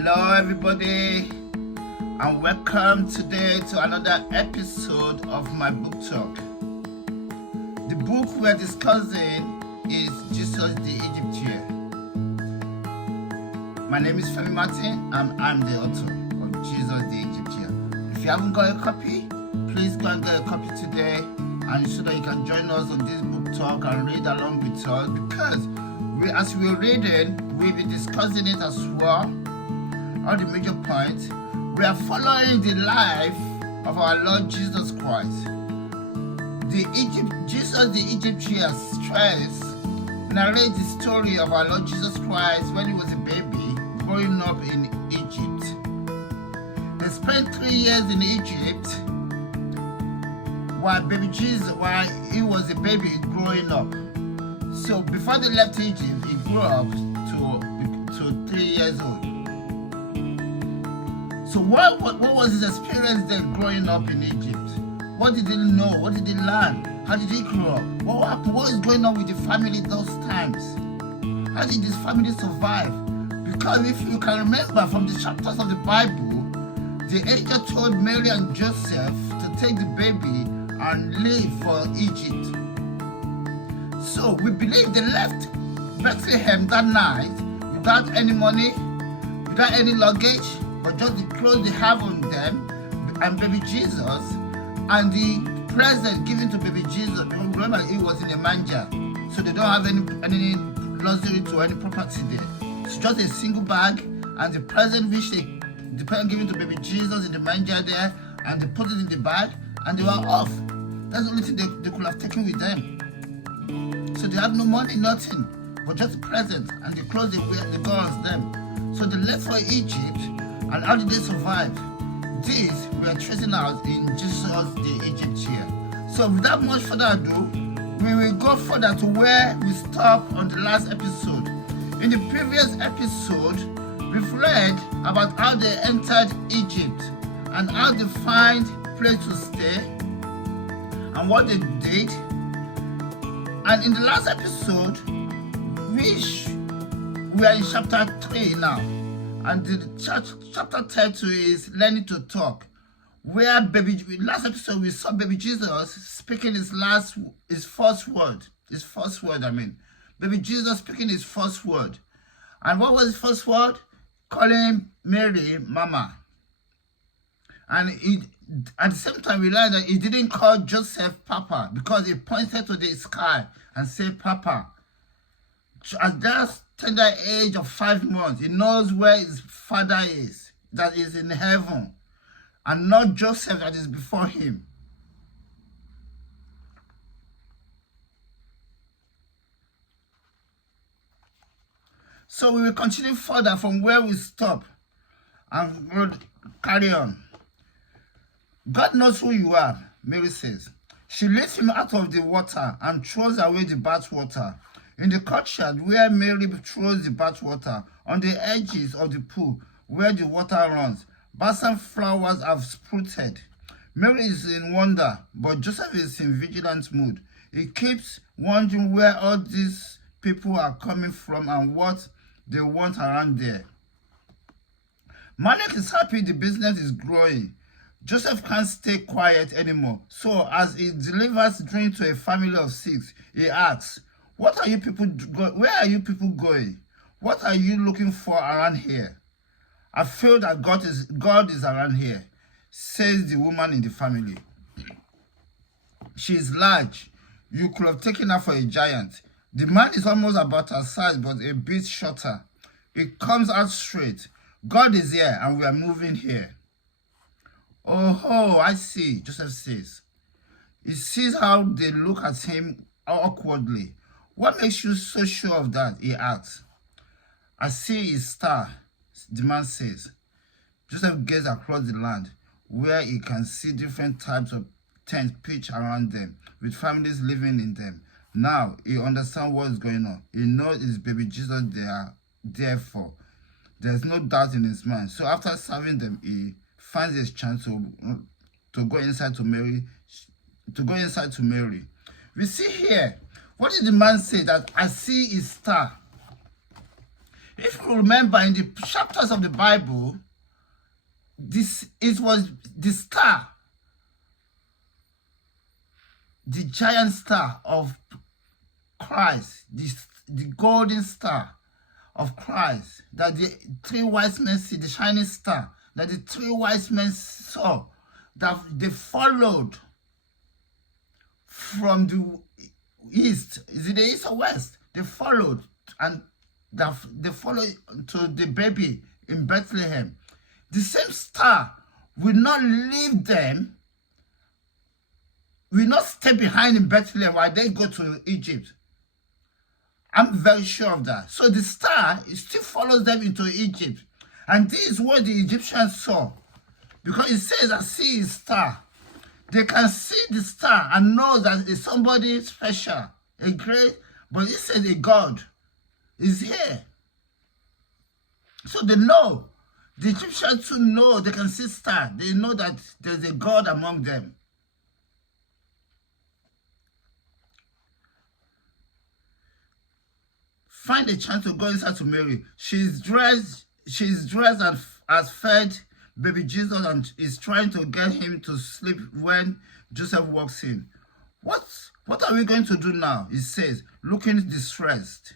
Hello everybody and welcome today to another episode of my book talk. The book we're discussing is Jesus the Egyptian. My name is Femi Martin and I'm the author of Jesus the Egyptian. If you haven't got a copy, please go and get a copy today, and so that you can join us on this book talk and read along with us, because as we're reading, we'll be discussing it as well. All the major points. We are following the life of our Lord Jesus Christ. Jesus the Egyptian stress narrates the story of our Lord Jesus Christ when he was a baby growing up in Egypt. They spent 3 years in Egypt while he was a baby growing up. So before they left Egypt, he grew up to 3 years old. So what was his experience then growing up in Egypt? What did he know? What did he learn? How did he grow up? What happened? What is going on with the family those times? How did his family survive? Because if you can remember from the chapters of the Bible, the angel told Mary and Joseph to take the baby and leave for Egypt. So we believe they left Bethlehem that night without any money, without any luggage, but just the clothes they have on them and baby Jesus, and the present given to baby Jesus. Remember, it was in a manger, so they don't have any luxury to any property there. It's just a single bag and the present which the parent given to baby Jesus in the manger there, and they put it in the bag and they were off. That's the only thing they could have taken with them. So they have no money, nothing, but just the present and the clothes they got on them. So they left for Egypt. And how did they survive? This we are tracing out in Jesus the Egyptian. So without much further ado, we will go further to where we stopped on the last episode. In the previous episode, we've read about how they entered Egypt and how they find place to stay and what they did. And in the last episode, we are in chapter 3 now. And the chapter title is Learning to Talk, where last episode we saw baby Jesus speaking his first word. Baby Jesus speaking his first word. And what was his first word? Calling Mary Mama. And at the same time we learned that he didn't call Joseph Papa, because he pointed to the sky and said Papa. At that tender age of 5 months, he knows where his father is, that is in heaven, and not Joseph that is before him. So we will continue further from where we stop and we'll carry on. God knows who you are, Mary says. She lifts him out of the water and throws away the bath water. In the courtyard where Mary throws the bath water, on the edges of the pool where the water runs, balsam flowers have sprouted. Mary is in wonder, but Joseph is in vigilant mood. He keeps wondering where all these people are coming from and what they want around there. Malik is happy the business is growing. Joseph can't stay quiet anymore, so as he delivers drink to a family of 6, he asks, where are you people going? What are you looking for around here? I feel that God is around here, says the woman in the family. She is large. You could have taken her for a giant. The man is almost about her size, but a bit shorter. It comes out straight. God is here and we are moving here. Oh, I see, Joseph says. He sees how they look at him awkwardly. What makes you so sure of that? He asks. I see his star, the man says. Joseph gazes across the land, where he can see different types of tents pitched around them, with families living in them. Now he understands what is going on. He knows it's baby Jesus they are there for. There's no doubt in his mind. So after serving them, he finds his chance to go inside to Mary. We see here, what did the man say? That I see his star. If you remember in the chapters of the Bible, it was the star, the giant star of Christ, the golden star of Christ, that the three wise men see, the shining star, that the three wise men saw, that they followed from the east. Is it the east or west? They followed, and they followed to the baby in Bethlehem. The same star will not leave them, will not stay behind in Bethlehem while they go to Egypt. I'm very sure of that. So the star still follows them into Egypt. And this is what the Egyptians saw. Because it says, I see a star. They can see the star and know that it's somebody special, a great, but it says a God is here. So they know. The Egyptians too know, they can see star. They know that there's a God among them. Find a chance to go inside to Mary. She's dressed and has fed baby Jesus and is trying to get him to sleep when Joseph walks in. What are we going to do now? He says, looking distressed.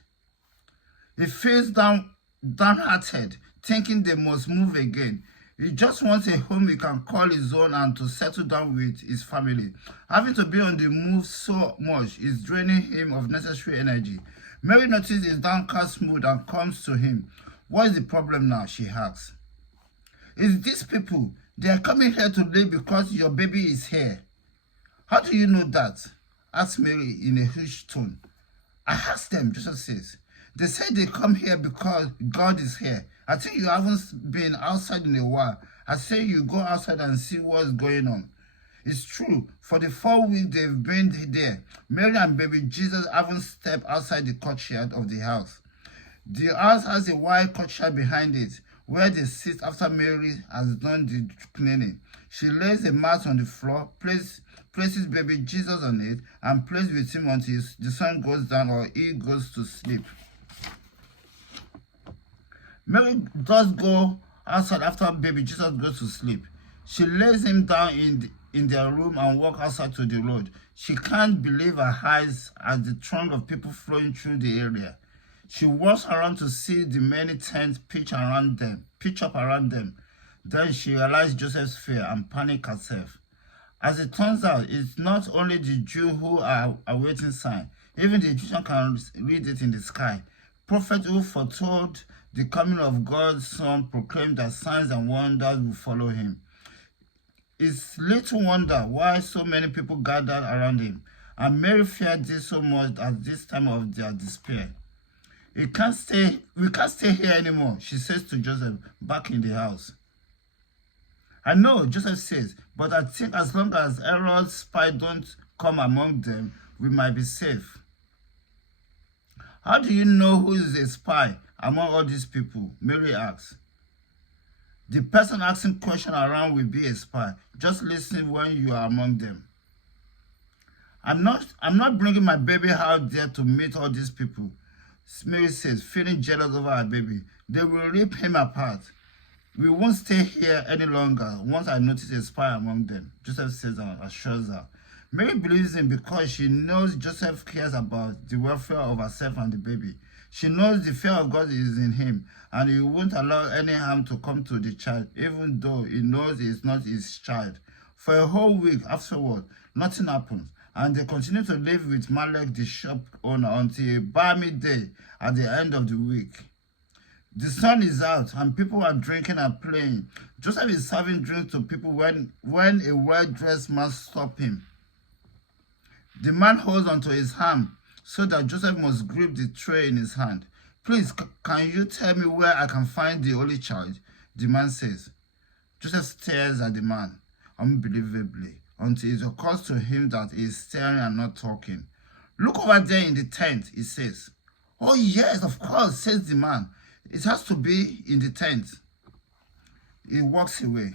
He feels downhearted, thinking they must move again. He just wants a home he can call his own and to settle down with his family. Having to be on the move so much is draining him of necessary energy. Mary notices his downcast mood and comes to him. What is the problem now? She asks. It's these people. They are coming here to live because your baby is here. How do you know that? Asks Mary in a hushed tone. I asked them, Joseph says. They said they come here because God is here. I think you haven't been outside in a while. I say you go outside and see what's going on. It's true. For the 4 weeks they've been there, Mary and baby Jesus haven't stepped outside the courtyard of the house. The house has a wide courtyard behind it, where they sit after Mary has done the cleaning. She lays a mat on the floor, places baby Jesus on it, and plays with him until the sun goes down or he goes to sleep. Mary does go outside after baby Jesus goes to sleep. She lays him down in their room and walks outside to the road. She can't believe her eyes as the throng of people flowing through the area. She walks around to see the many tents pitch up around them. Then she realizes Joseph's fear and panics herself. As it turns out, it's not only the Jews who are awaiting signs. Even the Egyptian can read it in the sky. Prophets who foretold the coming of God's Son proclaimed that signs and wonders will follow him. It's little wonder why so many people gathered around him, and Mary feared this so much at this time of their despair. We can't stay here anymore, she says to Joseph back in the house. I know, Joseph says, but I think as long as Herod's spies don't come among them, we might be safe. How do you know who is a spy among all these people? Mary asks. The person asking questions around will be a spy. Just listen when you are among them. I'm not bringing my baby out there to meet all these people, Mary says, feeling jealous over her baby. They will rip him apart. We won't stay here any longer once I notice a spy among them, Joseph says and assures her. Mary believes him because she knows Joseph cares about the welfare of herself and the baby. She knows the fear of God is in him, and he won't allow any harm to come to the child, even though he knows he is not his child. For a whole week afterward, nothing happens, and they continue to live with Malek, the shop owner, until a balmy day at the end of the week. The sun is out, and people are drinking and playing. Joseph is serving drinks to people when a well-dressed man stops him. The man holds onto his arm so that Joseph must grip the tray in his hand. Please, can you tell me where I can find the Holy Child? The man says. Joseph stares at the man unbelievably until it occurs to him that he is staring and not talking. Look over there in the tent, he says. Oh yes, of course, says the man. It has to be in the tent. He walks away.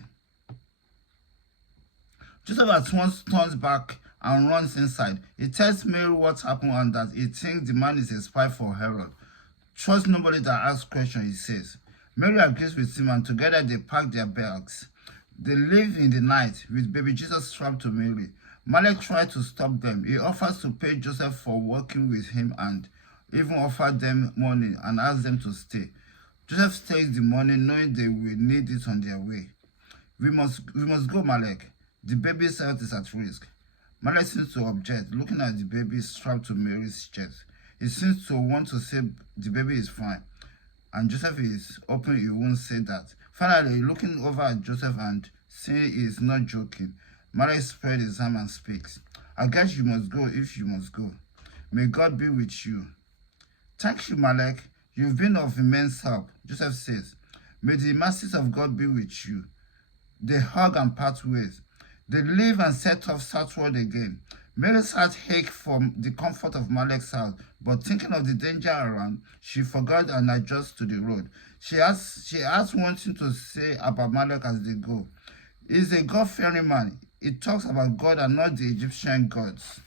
Joseph at once turns back and runs inside. He tells Mary what happened and that he thinks the man is a spy for Herod. Trust nobody that asks questions, he says. Mary agrees with him, and together they pack their bags. They leave in the night with baby Jesus strapped to Mary. Malek tries to stop them. He offers to pay Joseph for working with him and even offered them money and asked them to stay. Joseph takes the money knowing they will need it on their way. We must go, Malek. The baby's health is at risk. Malek seems to object, looking at the baby strapped to Mary's chest. He seems to want to say the baby is fine, and Joseph is hoping he won't say that. Finally, looking over at Joseph and seeing he is not joking, Malek spreads his arm and speaks. I guess you must go if you must go. May God be with you. Thank you, Malek. You've been of immense help, Joseph says. May the mercies of God be with you. They hug and part ways. They leave and set off southward again. Mary's heart ached from the comfort of Malek's house, but thinking of the danger around, she forgot and adjusted to the road. She asks one thing to say about Malek as they go. He's a God-fearing man. He talks about God and not the Egyptian gods.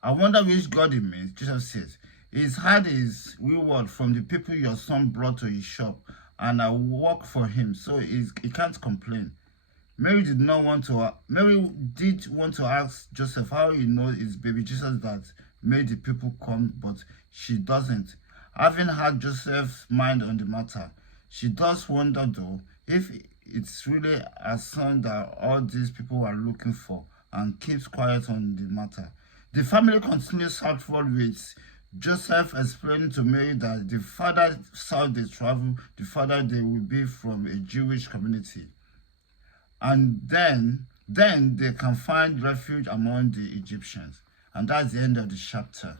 I wonder which God he means, Joseph says. He's had his reward from the people your son brought to his shop, and I work for him, so he can't complain. Mary did want to ask Joseph how he knows it's baby Jesus that made the people come, but she doesn't. Having had Joseph's mind on the matter, she does wonder though if it's really her son that all these people are looking for, and keeps quiet on the matter. The family continues southward with Joseph explaining to Mary that the farther south they travel, the farther they will be from a Jewish community. And then they can find refuge among the Egyptians. And that's the end of the chapter.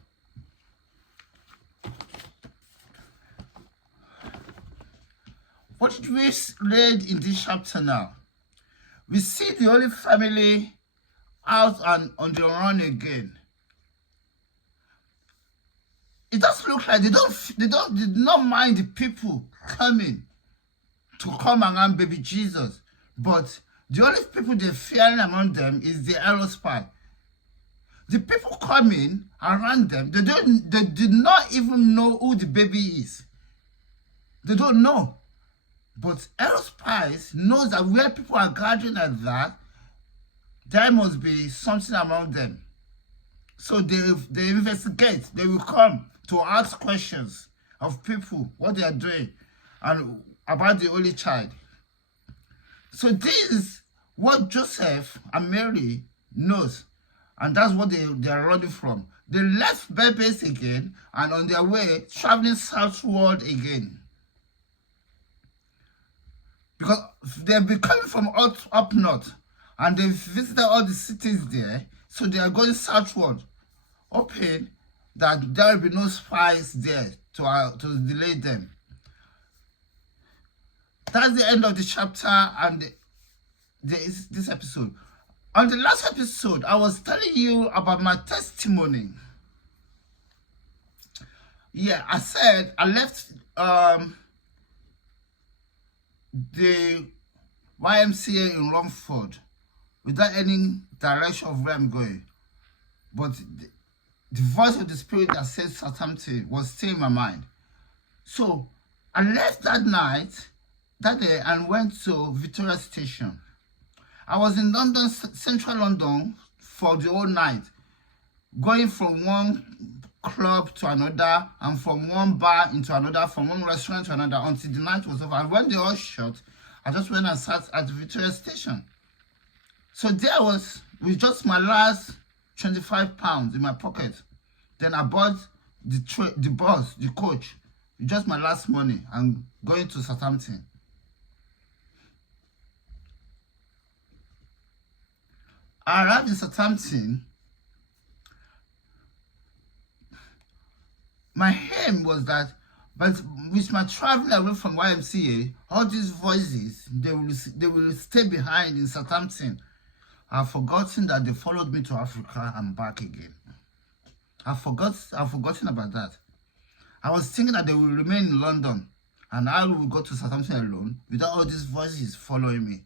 What did we read in this chapter now? We see the Holy Family out and on the run again. It does look like they did not mind the people coming to come around baby Jesus, but the only people they fearing among them is the Herod spy. The people coming around them, they did not even know who the baby is. They don't know. But Herod spies knows that where people are gathering like that, there must be something among them. So they investigate. They will come to ask questions of people, what they are doing, and about the Holy Child. So this is what Joseph and Mary knows, and that's what they are running from. They left babies again, and on their way, traveling southward again. Because they've been coming from up north, and they've visited all the cities there, so they are going southward, hoping that there will be no spies there to delay them. That's the end of the chapter and this episode. On the last episode, I was telling you about my testimony. Yeah, I said I left the YMCA in Romford without any direction of where I'm going. But the voice of the Spirit that said Southampton was still in my mind. So I left that day, and went to Victoria Station. I was in London, central London, for the whole night, going from one club to another, and from one bar into another, from one restaurant to another, until the night was over. And when they all shut, I just went and sat at Victoria Station. So there I was with just my last £25 in my pocket. Then I bought the bus, the coach, with just my last money, and going to Southampton. I arrived in Southampton. My aim was that, but with my traveling away from YMCA, all these voices, they will stay behind in Southampton. I've forgotten that they followed me to Africa and back again. I've forgotten about that. I was thinking that they will remain in London and I will go to Southampton alone without all these voices following me.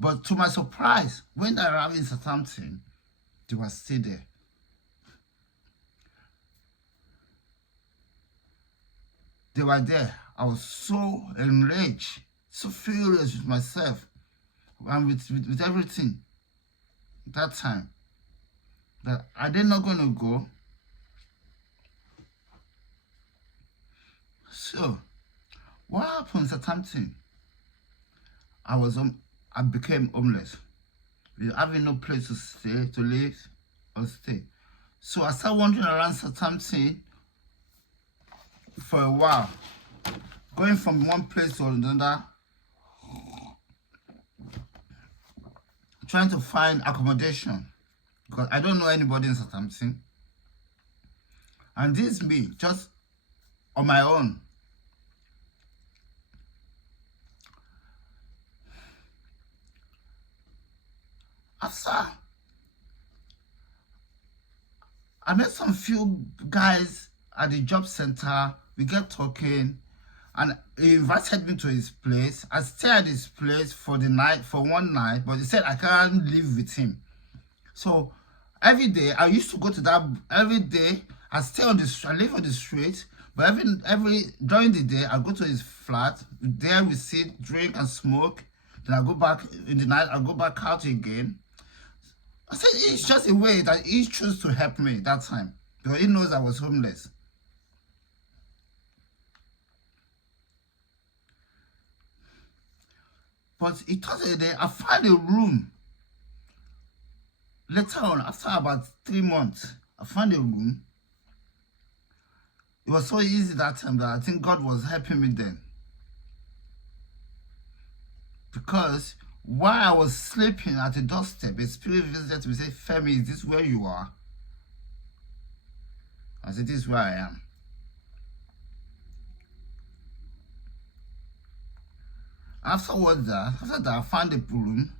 But to my surprise, when I arrived in Southampton, they were still there. they were there, I was so enraged, so furious with myself and with everything that time, that are they not going to go? So what happens at something? I became homeless, having no place to stay, to live or stay. So I started wandering around Southampton for a while, going from one place to another, trying to find accommodation, because I don't know anybody in Southampton. And this me, just on my own. After I met some few guys at the job center, we get talking, and he invited me to his place. I stayed at his place for one night, but he said I can't live with him. So every day I used to go to that. Every day I live on the street, but every during the day I go to his flat. There we sit, drink and smoke. Then I go back in the night. I go back out again. I said it's just a way that he chose to help me that time, because he knows I was homeless. But it turns out that I found a room. Later on, after about 3 months, I found a room. It was so easy that time that I think God was helping me then. Because while I was sleeping at the doorstep, a spirit visited me and said, Femi, is this where you are? I said, this is where I am. After that, I found a room.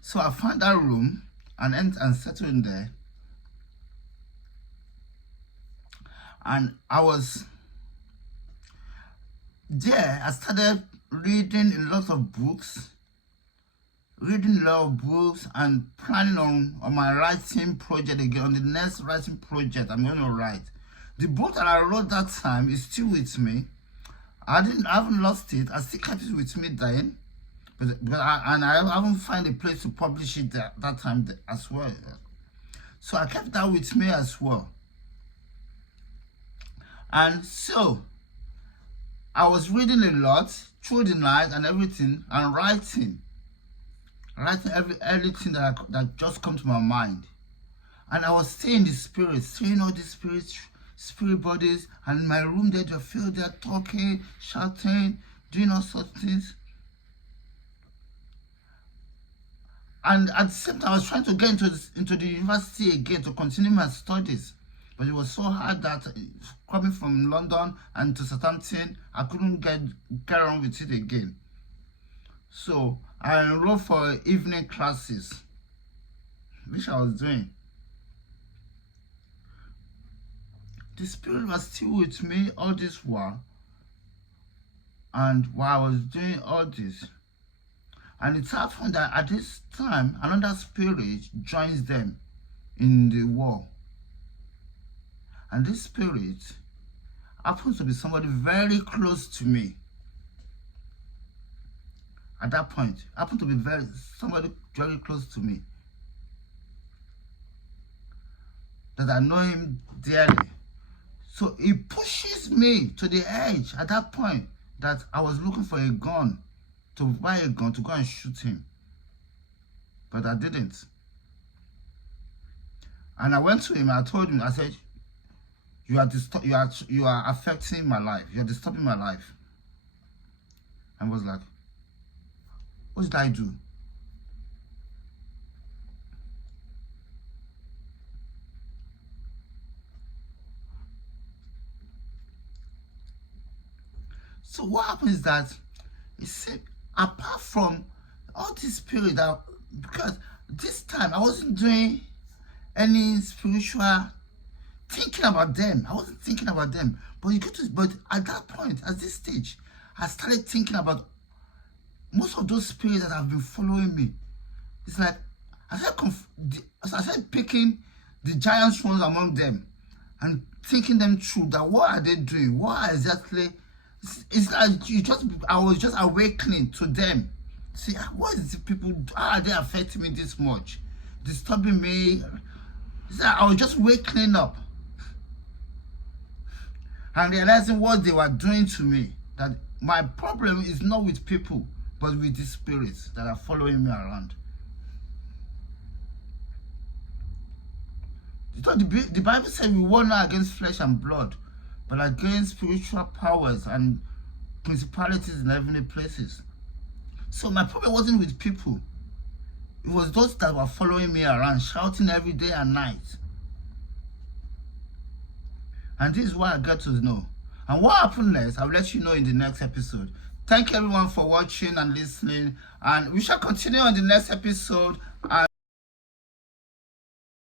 So I found that room and settled in there. And I was there. I started reading a lot of books, and planning on my writing project again, on the next writing project I'm going to write. The book that I wrote that time is still with me. I haven't lost it. I still kept it with me then. But I haven't found a place to publish it that time as well. So I kept that with me as well. And so I was reading a lot through the night and everything, and writing everything that just come to my mind. And I was seeing the spirits, seeing all the spirit bodies, and in my room they feel they're talking, shouting, doing all sorts of things. And at the same time, I was trying to get into the university again to continue my studies. But it was so hard that coming from London and to Southampton, I couldn't get on with it again. So I enrolled for evening classes, which I was doing. The spirit was still with me all this while. And while I was doing all this, and it happened that at this time, another spirit joins them in the war. And this spirit happens to be somebody very close to me. At that point, happened to be somebody very close to me. That I know him dearly. So he pushes me to the edge at that point that I was looking for a gun, to buy a gun to go and shoot him. But I didn't. And I went to him and I told him, I said, you are affecting my life. You're disturbing my life. And was like, what did I do? So what happens is that, you see, apart from all this spirit, because this time I wasn't doing any spiritual thinking about them. I wasn't thinking about them. But at that point, at this stage, I started thinking about most of those spirits that have been following me. It's like I started picking the giant ones among them and thinking them through, that what are they doing? What exactly? It's like I was just awakening to them. See, what is the people? How are they affecting me this much? Disturbing me? It's like I was just waking up and realizing what they were doing to me. That my problem is not with people, but with the spirits that are following me around. The Bible says we war not against flesh and blood, but against spiritual powers and principalities in heavenly places. So my problem wasn't with people. It was those that were following me around, shouting every day and night. And this is what I got to know. And what happened next, I'll let you know in the next episode. Thank you everyone for watching and listening. And we shall continue on the next episode.